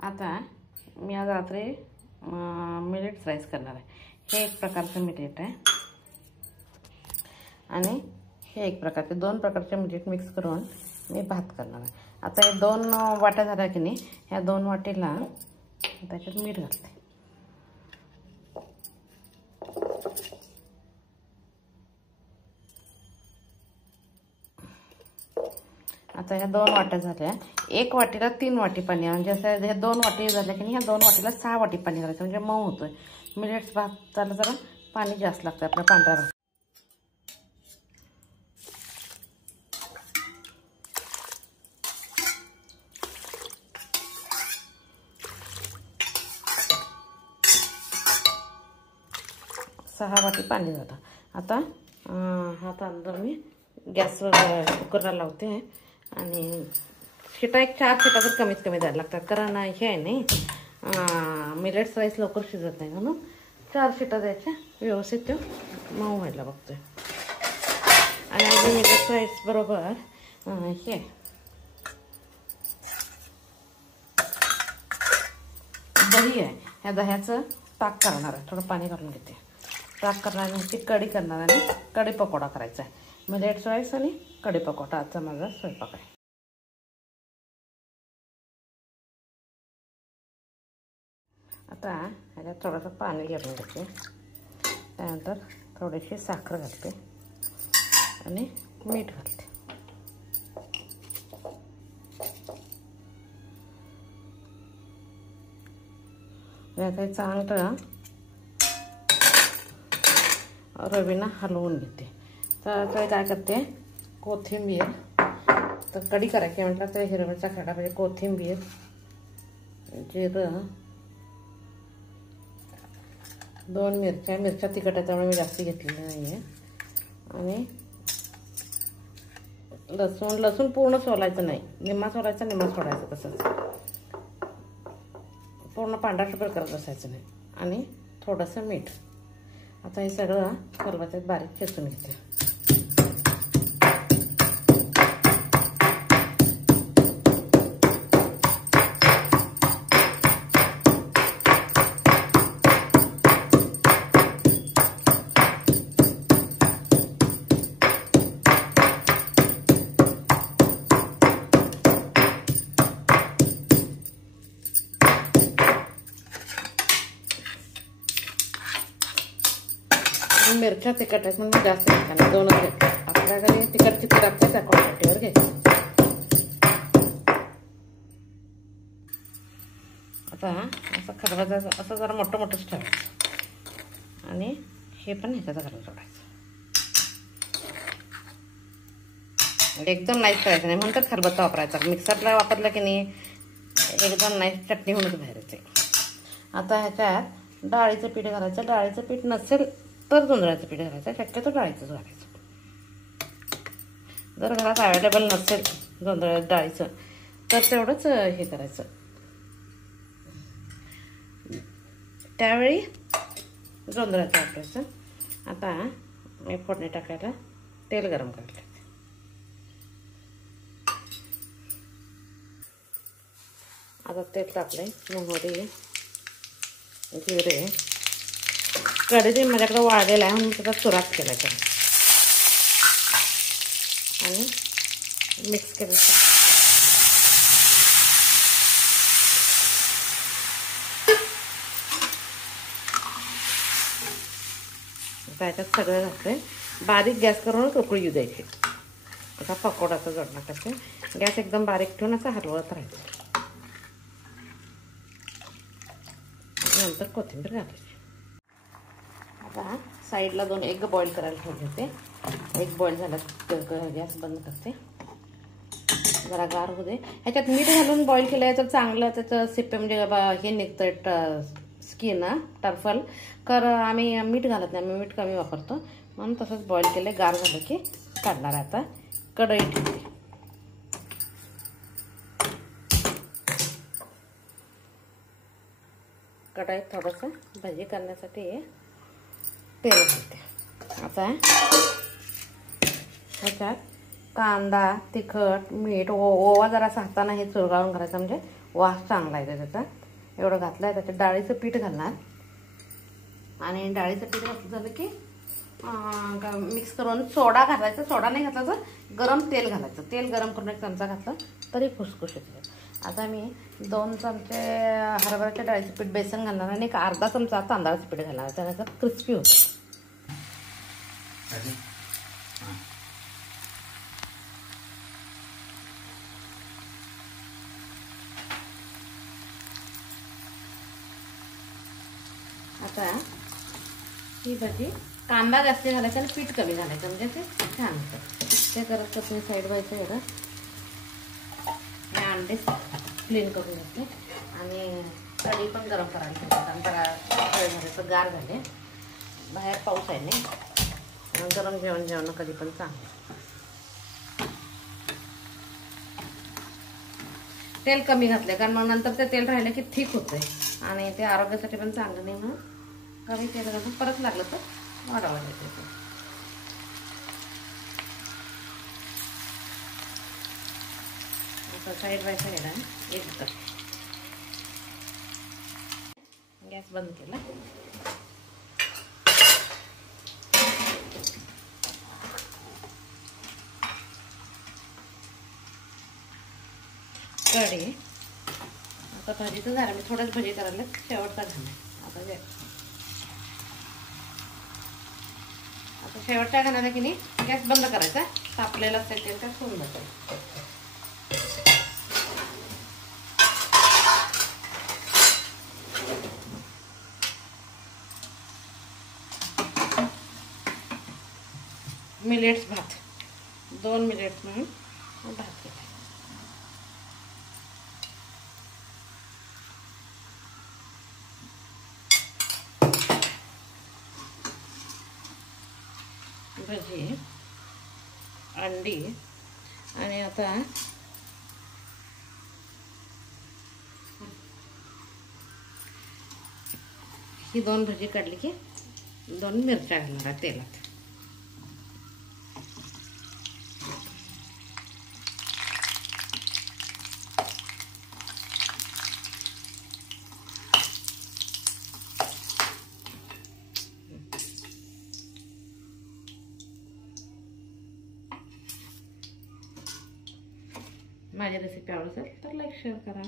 आता मी आज रात्री मिलेट्स राईस करणार आहे। हे एक प्रकारचं मिलेट आहे आणि हे एक प्रकारचे, दोन प्रकारचे मिलेट मिक्स करून मी भात करणार आहे। आता हे 2 वाट्या झाल्या की नाही, ह्या 2 वाटीला त्याच्यात मीठ घालते। आता ह्या 2 वाट्या झाल्या, 1 वाटीला 3 वाटी पाणी, म्हणजे असं ह्या 2 वाटी झाल्या की नाही, ह्या 2 वाटीला 6 वाटी पाणी घालायचं, म्हणजे मऊ होतोय। मिलेट्स भाताला जरा पाणी जास्त लागतं आपल्या पांढऱ्या भात। सहा वाटी पाणी झालं। आता हा तांदूळ मी गॅसवर कुकरला लावते आणि शिटा एक 4 शिटा तर कमीत कमी द्यायला लागतात, कारण हे आहे नाही मिलेट्स राईस लवकर शिजत नाही, म्हणून 4 शिटा द्यायच्या, व्यवस्थित ते मऊ व्हायला बघतोय। आणि अजून मिलेट्स राईस बरोबर हे दही आहे, ह्या दह्याचं ताक करणार आहे। थोडं पाणी घालून घेते, ताक करणार आहे, ती कढी करणार आहे आणि कढी पकोडा करायचा आहे। मिलेट्स राईस आणि कढी पकोडा आजचा माझा स्वयंपाक आहे। आता ह्याच्यात थोडंसं पाणी घालून घेते, त्यानंतर थोडीशी साखर घालते आणि मीठ घालते। याचं चांगलं रवीना हलवून घेते। तर काय करते, कोथिंबीर, तर कढी करायची म्हटलं तर हिरव्या मिरच्या खडा पाहिजे, कोथिंबीर, जिरं, 2 मिरच्या तिखट आहे त्यामुळे मी जास्त घेतलेली नाही आहे, आणि लसूण पूर्ण सोलायचं नाही, निम्मा सोलायचा निम्मा सोडायचं, तसंच पूर्ण पांढरा शुभ्र करत बसायचं नाही, आणि थोडंसं मीठ। आता हे सगळं खलबत्त्यात बारीक ठेचून घेते। मिरच्या तिखट आहेत म्हणून जास्त घेतल्या, 2च घेतल्या। आपल्याकडे तिखट किती लागतं त्या क्वांटिटीवर घ्यायचं। आता असं खलबत्त्याचं असं जरा मोठंच ठेवायचं आणि हे पण ह्याच्यात घालून सोडायचं। एकदम नाईस करायचं नाही, म्हणून तर खलबत्ता वापरायचा। मिक्सरला वापरला की नाही एकदम नाईस चटणी होऊनच बाहेर येते। आता ह्याच्यात डाळीचं पीठ घालायचं, डाळीचं पीठ नसेल तर जोंधळ्याचं पीठ घालायचं, शक्यतो डाळीचंच घालायचं। जर घरात अवेलेबल नसेल डाळीचं तर तेवढंच हे करायचं, त्यावेळी जोंधळ्याचं वापरायचं। आता मी फोडणी टाकायला तेल गरम करायला, आता तेल टाकलंय, मोहरी, जिरे, कढी माझ्याकडे वाळलेला आहे म्हणून त्याचा चुराच केला आणि मिक्स केलं। त्याच्यात सगळं घातलंय, बारीक गॅस करूनच उकळी येऊ द्यायची। असा पकोडाचा जोडणा करते, गॅस एकदम बारीक ठेवून असं हलवत राहायचं, नंतर कोथिंबीर घालायची। आता साईडला 2 एग बॉईल करायला ठेवले होते, एग बॉईल झाला गॅस बंद करते, जरा गार होऊ दे। ह्याच्यात मीठ घालून बॉईल केलं तर चांगलं त्याचं सिप्पे, म्हणजे हे निघतं स्किन टर्फल, तर आम्ही मीठ घालत नाही, आम्ही मीठ कमी वापरतो, म्हणून तसंच बॉईल केलं। गार झालं की काढणार। आता कढई ठेवते, कढईत थोडंसं भाजी करण्यासाठी तेल घालते। आता ह्याच्यात कांदा, तिखट, मीठ, ओवा जरासा हाताने हे चुरगाळून घालायचं, म्हणजे वास चांगला येतो त्याचा. एवढं घातलं आहे. त्याच्यात डाळीचं पीठ घालणार आणि डाळीचं पीठ घातलं झालं की मिक्स करून सोडा घालायचा. सोडा नाही घातला तर गरम तेल घालायचं. तेल गरम करून 1 चमचा घातलं तरी खुसखुशीत होतं. आता मी 2 चमचे हरभऱ्याच्या डाळीचं पीठ बेसन घालणार आणि 1 अर्धा चमचा तांदळाचं पीठ घालणार. त्यानंतर क्रिस्पी होतं. आता ही भाजी कांदा जास्त घालायचा आणि पीठ कमी घालायचं म्हणजे ते छान होतं. ते करत तुम्ही साईड बाय साईड हे अंडे क्लीन करून घेतले आणि कढी पण गरम करायला ठेवतात. गार झाले. बाहेर पाऊस आहे नाही. गरम जेवण कधी पण चांगलं. तेल कमी घातले कारण मग नंतर ते तेल राहिलं की ठीक होतंय आणि ते आरोग्यासाठी पण चांगलं नाही. म्हणून कमी तेल घालून परत लागलं तर वाढवायला येते. आता साईड बाय साईड आहे. एक गॅस बंद केला. कढी आता भाजीचं झालं. मी थोडंच भाजी करायला शेवटचा घालणार. आता शेवटच्या घालायला की नाही गॅस बंद करायचा. तापलेलं असतं तेल का सोडून जातं. मिलेट्स भात 2 मिनिट म्हणून भात केला. भजी अंडी आणि आता ही 2 भजी काढली की 2 मिरच्या घालणार तेलात. माझी रेसिपी आवडत असेल तर लाईक शेअर करा.